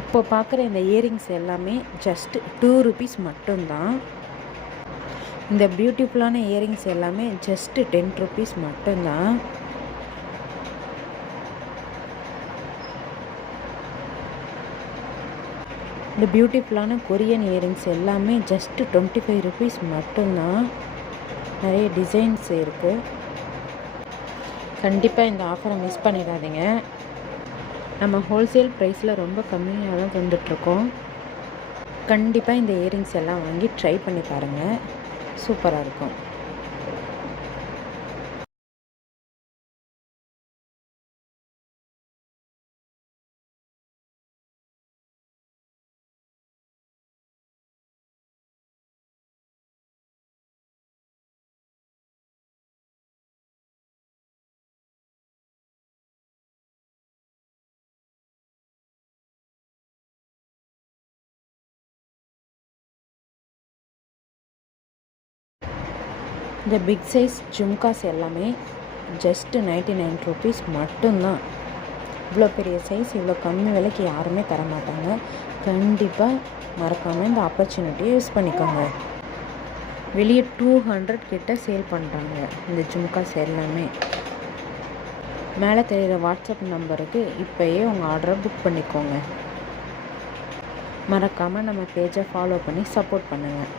இப்போ பார்க்குற இந்த இயரிங்ஸ் எல்லாமே ஜஸ்ட் 2 rupees மட்டும்தான். இந்த பியூட்டிஃபுல்லான இயரிங்ஸ் எல்லாமே ஜஸ்ட் 10 rupees மட்டும்தான். இந்த பியூட்டிஃபுல்லான கொரியன் இயரிங்ஸ் எல்லாமே ஜஸ்ட் 25 rupees மட்டும்தான். நிறைய டிசைன்ஸ் இருக்குது. கண்டிப்பாக இந்த ஆஃபரை மிஸ் பண்ணிடாதீங்க. நம்ம ஹோல்சேல் ப்ரைஸில் ரொம்ப கம்மியாக தான் தந்துட்டுருக்கோம். கண்டிப்பாக இந்த இயரிங்ஸ் எல்லாம் வாங்கி ட்ரை பண்ணி பாருங்கள். சூப்பராக இருக்கும். இந்த பிக் சைஸ் ஜும்காஸ் எல்லாமே ஜஸ்ட்டு 99 rupees மட்டும்தான். இவ்வளோ பெரிய சைஸ் இவ்வளோ கம்மி விலைக்கு யாருமே தரமாட்டாங்க. கண்டிப்பாக மறக்காமல் இந்த ஆப்பர்ச்சுனிட்டியை யூஸ் பண்ணிக்கோங்க. வெளியே 200 கிட்ட சேல் பண்ணுறாங்க இந்த ஜும்காஸ் எல்லாமே. மேலே தெரிகிற வாட்ஸ்அப் நம்பருக்கு இப்போயே உங்கள் ஆர்டரை புக் பண்ணிக்கோங்க. மறக்காமல் நம்ம பேஜை ஃபாலோ பண்ணி சப்போர்ட் பண்ணுங்கள்.